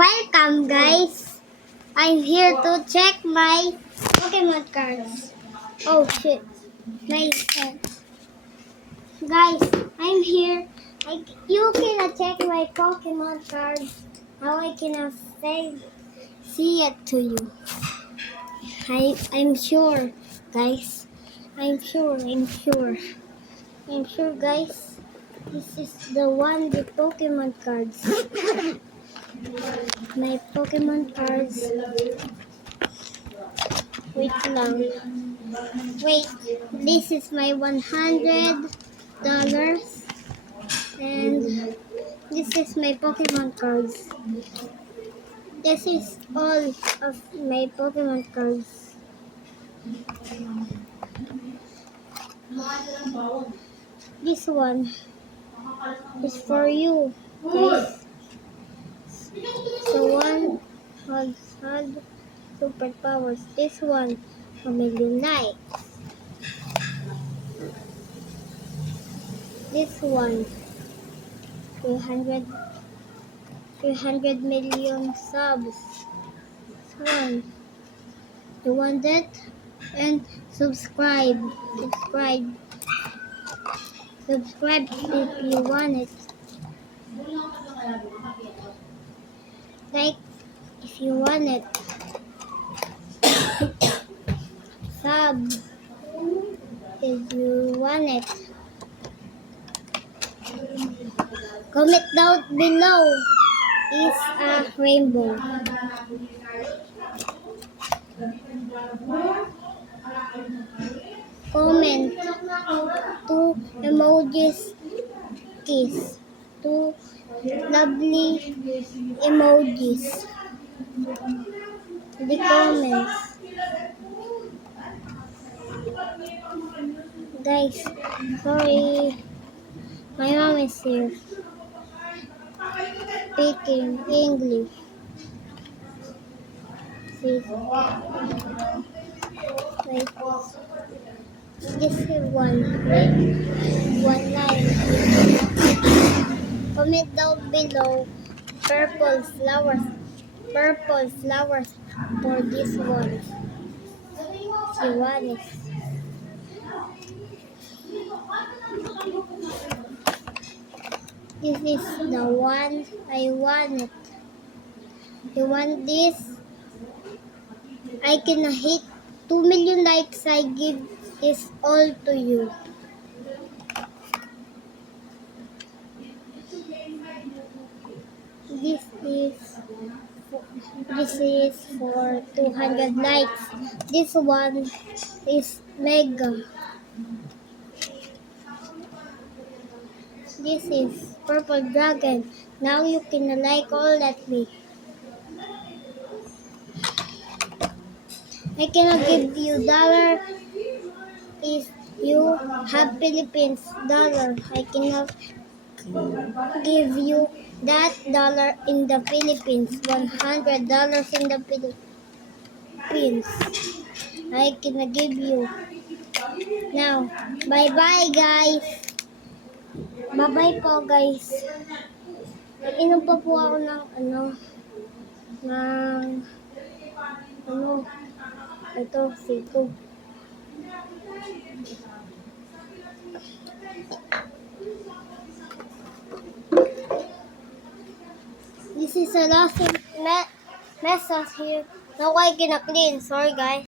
Welcome guys! I'm here to check my Pokemon cards. Oh shit. My Guys, I'm here. You can check my Pokemon cards. How I can see it to you. I'm sure, guys. I'm sure guys. This is the one with Pokemon cards. My Pokemon cards. Wait lang. Wait, this is my $100 and this is my Pokemon cards. This is all of my Pokemon cards. This one is for you, guys. The one has had superpowers. This one, a million nights. This one, 300 million subs. This one, you want it? And subscribe if you want it. Like if you want it. Sub if you want it. Comment down below is a rainbow. Comment 2 emojis kiss. 2 lovely emojis. The comments. Guys, sorry. My mom is here. Speaking English. See. Wait. This is one. Wait. One line. Comment down below purple flowers for this one. See what is. This is the one I wanted. You want this? I can hit 2 million likes. I give this all to you. This is for 200 likes. This one is mega. This is purple dragon. Now you can like all at me. I cannot give you dollar if you have Philippines dollar. I cannot give you that dollar in the Philippines. $100 in the Philippines. I cannot give you. Now, bye-bye guys. Bye-bye po guys. Inom pa po ako ng ito, siko. This is a last message here. Now I cannot clean. Sorry guys.